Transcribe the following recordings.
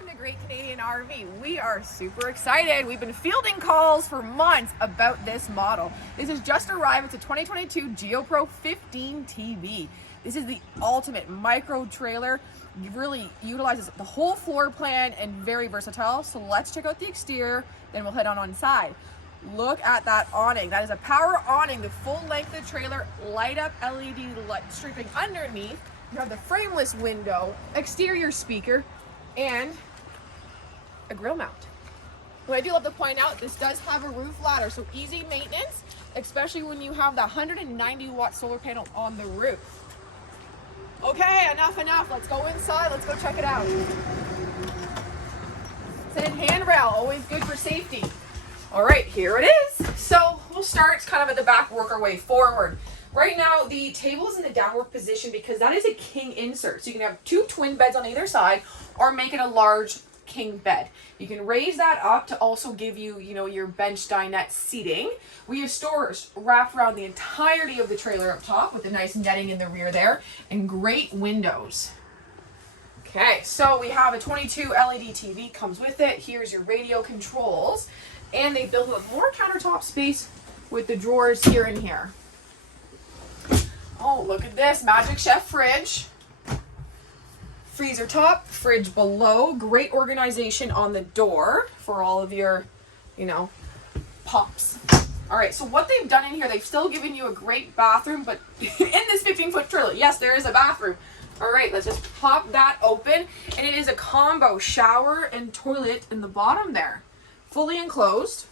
welcome to Great Canadian RV. We are super excited. We've been fielding calls for months about this model. This has just arrived. It's a 2022 GEO Pro 15 TV. This is the ultimate micro trailer. It really utilizes the whole floor plan and very versatile. So let's check out the exterior, then we'll head on inside. Look at that awning. That is a power awning, the full length of the trailer, light up LED light stripping underneath. You have the frameless window, exterior speaker, and a grill mount. What I do love to point out, this does have a roof ladder, so easy maintenance, especially when you have the 190-watt solar panel on the roof. Okay, enough. Let's go inside. Let's go check it out. It's a handrail, always good for safety. All right, here it is. So we'll start kind of at the back, work our way forward. Right now, the table is in the downward position because that is a king insert. So you can have two twin beds on either side or make it a large king bed. You can raise that up to also give you, your bench dinette seating. We have storage wrapped around the entirety of the trailer up top with the nice netting in the rear there and great windows. Okay, so we have a 22 LED TV comes with it. Here's your radio controls. And they built with more countertop space with the drawers here and here. Oh, look at this. Magic Chef fridge. Freezer top, fridge below. Great organization on the door for all of your, pops. All right, so what they've done in here, they've still given you a great bathroom, but in this 15-foot trailer, yes, there is a bathroom. All right, let's just pop that open. And it is a combo shower and toilet in the bottom there. Fully enclosed.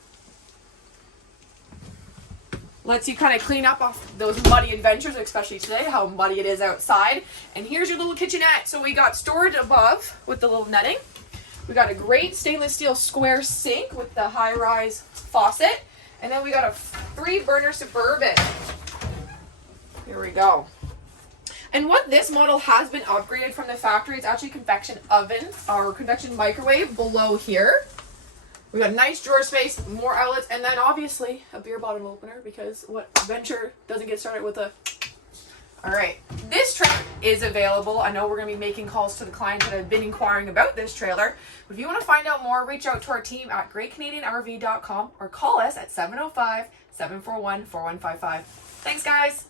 Lets you kind of clean up off those muddy adventures, especially today, how muddy it is outside. And here's your little kitchenette. So we got storage above with the little netting. We got a great stainless steel square sink with the high-rise faucet. And then we got a 3-burner Suburban. Here we go. And what this model has been upgraded from the factory, it's actually a convection oven or convection microwave below here. We got nice drawer space, more outlets, and then obviously a beer bottle opener because what venture doesn't get started with a... All right, this trailer is available. I know we're going to be making calls to the clients that have been inquiring about this trailer. But if you want to find out more, reach out to our team at greatcanadianrv.com or call us at 705-741-4155. Thanks, guys.